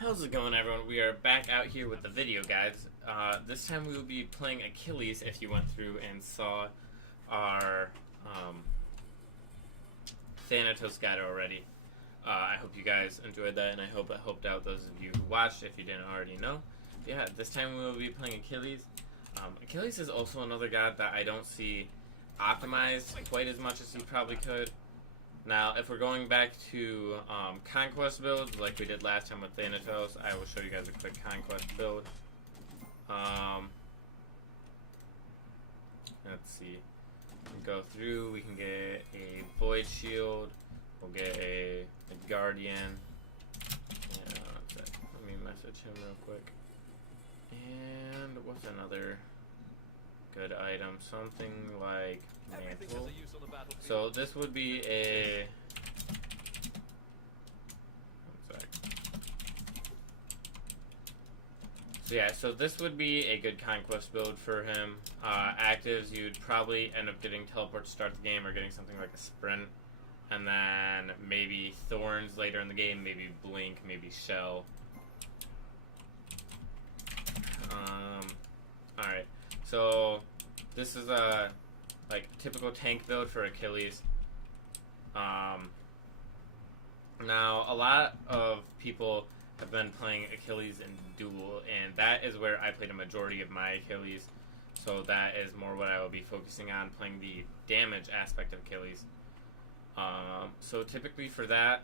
How's it going, everyone? We are back out here with the video, guys. This time we will be playing Achilles. If you went through and saw our Thanatos guide already, I hope you guys enjoyed that, and I hope it helped out those of you who watched if you didn't already know. Yeah, this time we will be playing Achilles. Achilles is also another god that I don't see optimized quite as much as he probably could. Now, if we're going back to conquest builds like we did last time with Thanatos, I will show you guys a quick conquest build. Let's see. We go through, we can get a Void Shield, we'll get a Guardian. Yeah, let me message him real quick. And what's another good item? Something like Mantle. So this would be a... So yeah, so this would be a good conquest build for him. Actives, you'd probably end up getting teleport to start the game or getting something like a sprint. And then maybe Thorns later in the game, maybe Blink, maybe Shell. Alright, so this is a typical tank build for Achilles. Now a lot of people have been playing Achilles in duel, and that is where I played a majority of my Achilles. So that is more what I will be focusing on, playing the damage aspect of Achilles. So typically for that,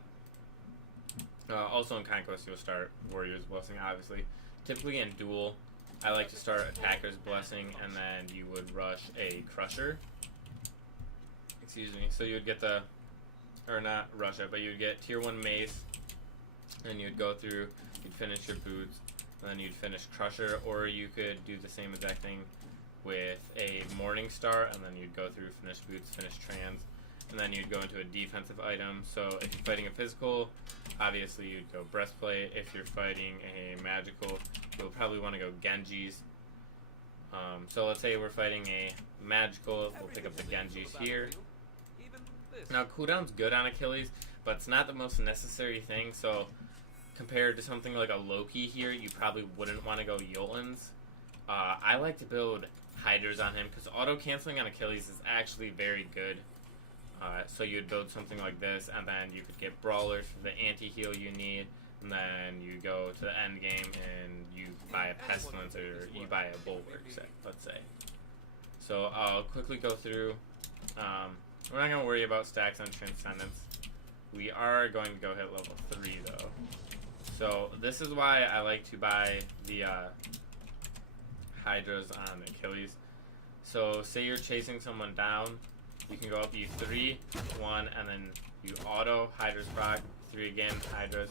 also in Conquest you'll start Warrior's Blessing, obviously. Typically in duel, I like to start Attacker's Blessing, and then you would rush a Crusher. Excuse me. So you would get the, or not rush it, but you would get tier 1 Mace, and you'd go through, you'd finish your Boots, and then you'd finish Crusher, or you could do the same exact thing with a Morning Star, and then you'd go through, finish Boots, finish Trans, and then you'd go into a defensive item. So if you're fighting a physical, obviously you'd go Breastplate. If you're fighting a magical, you'll probably want to go Genji's. So let's say we're fighting a magical, we'll pick up the Genji's here. Now cooldown's good on Achilles, but it's not the most necessary thing, so compared to something like a Loki here, you probably wouldn't want to go Jotuns. I like to build Hydras on him, because auto-canceling on Achilles is actually very good. So you'd build something like this, and then you could get Brawlers for the anti-heal you need, and then you go to the end game and you buy a Pestilence, or you buy a Bulwark set, let's say. So I'll quickly go through. We're not going to worry about stacks on Transcendence. We are going to go hit level 3 though. So this is why I like to buy the Hydras on Achilles. So say you're chasing someone down, you can go up E3, 1, and then you auto, Hydras proc, 3 again, Hydras,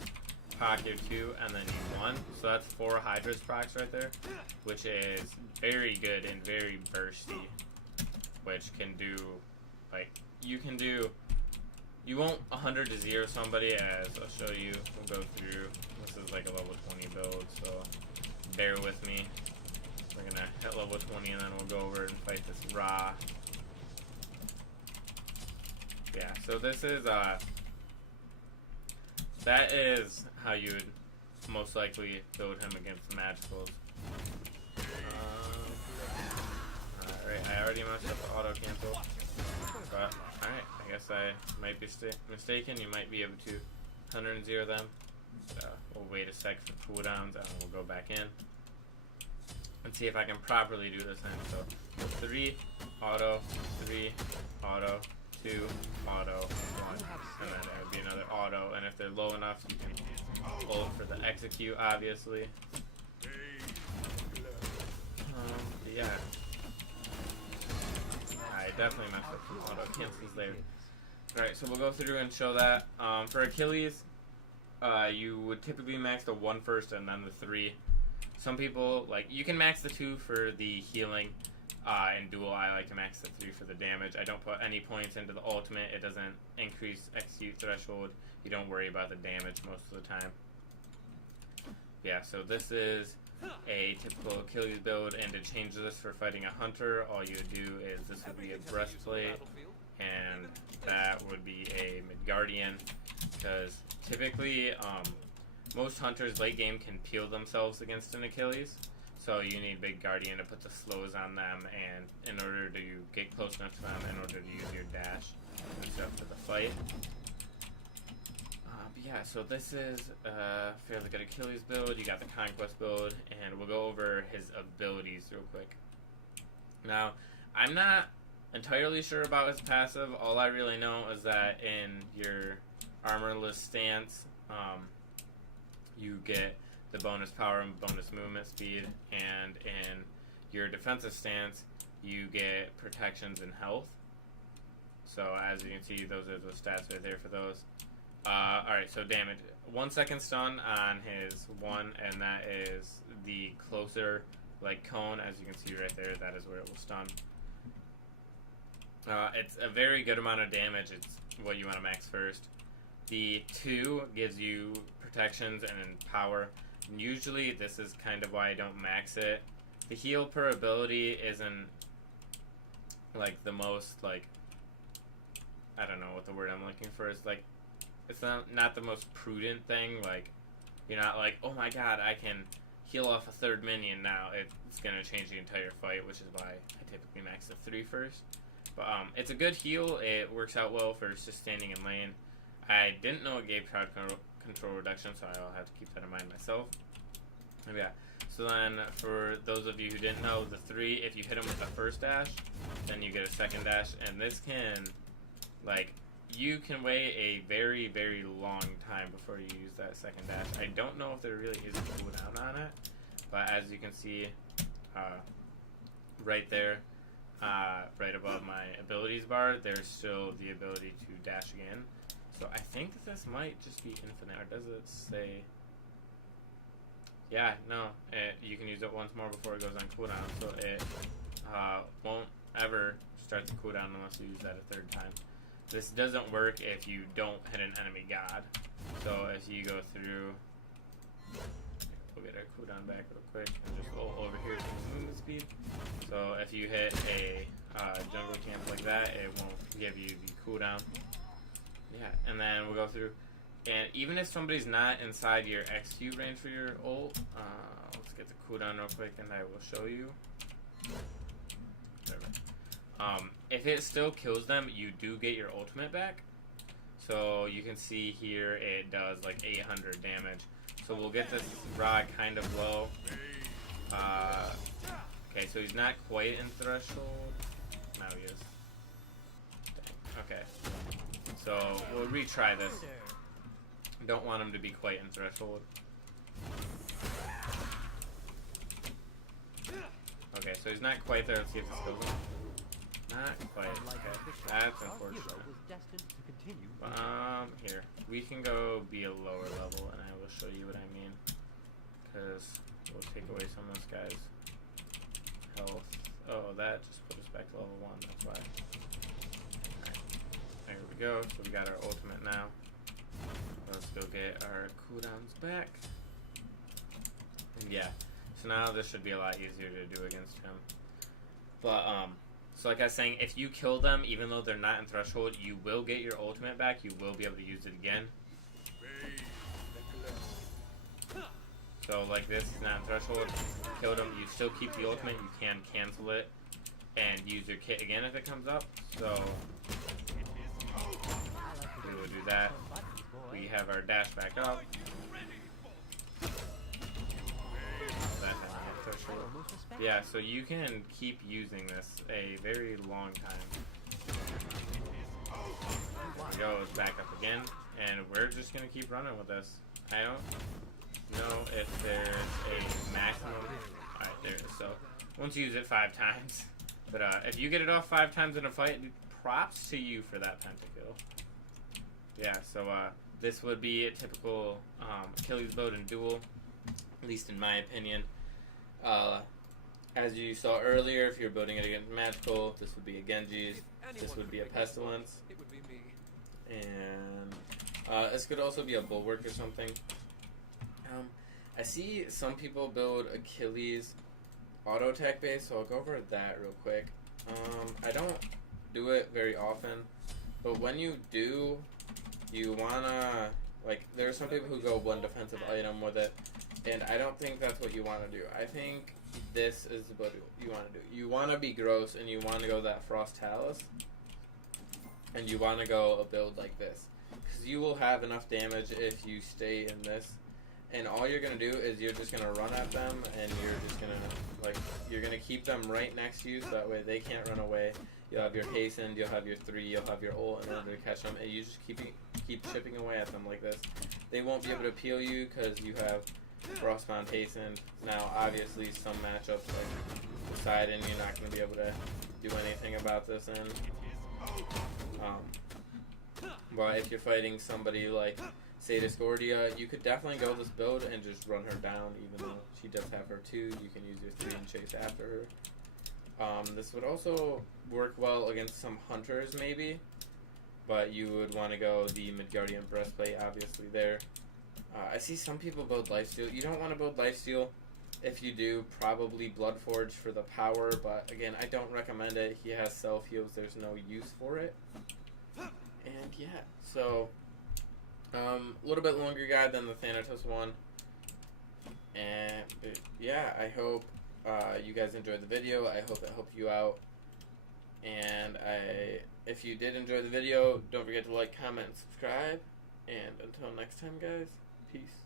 proc your 2, and then you 1. So that's 4 Hydras procs right there, which is very good and very bursty, which can do, like, you can do, you won't 100 to 0 somebody, as I'll show you. We'll go through, this is like a level 20 build, so bear with me. We're gonna hit level 20 and then we'll go over and fight this Ra. Yeah, so this is, that is how you would most likely build him against magicals. Alright, I already messed up the auto cancel, but alright, I guess I might be mistaken. You might be able to 100 and 0 them. So we'll wait a sec for cooldowns and we'll go back in and see if I can properly do this then. So 3, auto, 3, auto, 2, auto, 1, and then it would be another auto, and if they're low enough, you can ult for the execute, obviously. Yeah. I definitely messed up some auto cancels there. Alright, so we'll go through and show that. For Achilles, you would typically max the 1 first and then the 3. Some people, like, you can max the 2 for the healing. In duel, I like to max the 3 for the damage. I don't put any points into the ultimate. It doesn't increase execute threshold. You don't worry about the damage most of the time. Yeah, so this is a typical Achilles build, and to change this for fighting a hunter, all you would do is this would be a breastplate, and that would be a Midgardian, because typically most hunters late game can peel themselves against an Achilles. So you need Big Guardian to put the slows on them, and in order to get close enough to them, in order to use your dash and stuff for the fight. But yeah, so this is a fairly good Achilles build. You got the Conquest build, and we'll go over his abilities real quick. Now, I'm not entirely sure about his passive. All I really know is that in your armorless stance, you get the bonus power and bonus movement speed, and in your defensive stance, you get protections and health. So as you can see, those are the stats right there for those. Alright, so damage. 1 second stun on his one, and that is the closer like cone. As you can see right there, that is where it will stun. It's a very good amount of damage. It's what you want to max first. The 2 gives you protections and power. And usually this is kind of why I don't max it. The heal per ability isn't like the most, like, I don't know what the word I'm looking for is. Like, it's not the most prudent thing. Like, you're not like, oh my god, I can heal off a third minion now. It's going to change the entire fight, which is why I typically max the 3 first. But it's a good heal. It works out well for just standing in lane. I didn't know it gave crowd control reduction, so I'll have to keep that in mind myself. And yeah, so then for those of you who didn't know, the 3, if you hit him with the first dash, then you get a second dash, and this can, like, you can wait a very, very long time before you use that second dash. I don't know if there really is a cooldown on it, but as you can see, right there, right above my abilities bar, there's still the ability to dash again. So I think this might just be infinite, or does it say? Yeah, no, you can use it once more before it goes on cooldown, so it won't ever start the cooldown unless you use that a third time. This doesn't work if you don't hit an enemy god. So if you go through, we'll get our cooldown back real quick, and just go over here to movement speed. So if you hit a jungle camp like that, it won't give you the cooldown. Yeah, and then we'll go through, and even if somebody's not inside your execute range for your ult, let's get the cooldown real quick, and I will show you. If it still kills them, you do get your ultimate back. So you can see here it does like 800 damage. So we'll get this Ra kind of low. Okay, so he's not quite in threshold. Now he is. Dang. Okay. So we'll retry this. Don't want him to be quite in threshold. Okay, so he's not quite there. Let's see if this kills him. Not quite. Okay, that's unfortunate. Here. We can go be a lower level, and I will show you what I mean. Because we'll take away some of this guy's health. Oh, that just put us back to level 1, that's why. Alright, there we go. So we got our ultimate now. Let's go get our cooldowns back. And yeah, so now this should be a lot easier to do against him. But, so like I was saying, if you kill them, even though they're not in threshold, you will get your ultimate back. You will be able to use it again. So like this, he's not in threshold. Killed him. You still keep the ultimate. You can cancel it and use your kit again if it comes up. So we will do that. We have our dash back up. Yeah, so you can keep using this a very long time. There we go, it's back up again, and we're just gonna keep running with this. I don't know if there's a maximum. Alright, there it is. So once you use it 5 times, but if you get it off 5 times in a fight, props to you for that pentakill. Yeah, so this would be a typical Achilles build in duel, at least in my opinion. As you saw earlier, if you're building it against Magical, this would be a Genji's, this would be a Pestilence, and this could also be a Bulwark or something. I see some people build Achilles auto attack base, so I'll go over that real quick. I don't do it very often, but when you do, you wanna Like, there are some people who go one defensive item with it, and I don't think that's what you want to do. I think this is what you want to do. You want to be gross, and you want to go that Frost Talus, and you want to go a build like this. Because you will have enough damage if you stay in this, and all you're going to do is you're just going to run at them, and you're just going to, like, you're going to keep them right next to you, so that way they can't run away. You'll have your hastened, you'll have your 3, you'll have your ult in order to catch them, and you just keep chipping away at them like this. They won't be able to peel you because you have Frostbound hastened. Now, obviously, some matchups like Poseidon, you're not going to be able to do anything about this in. But if you're fighting somebody like Sadist Gordia, you could definitely go this build and just run her down, even though she does have her 2. You can use your 3 and chase after her. This would also work well against some hunters, maybe, but you would want to go the Midgardian Breastplate, obviously, there. I see some people build Lifesteal. You don't want to build Lifesteal. If you do, probably Bloodforge for the power, but again, I don't recommend it. He has self-heals. There's no use for it. And yeah, so, a little bit longer guide than the Thanatos one. And yeah, I hope you guys enjoyed the video. I hope it helped you out. And if you did enjoy the video, don't forget to like, comment, and subscribe. And until next time, guys, peace.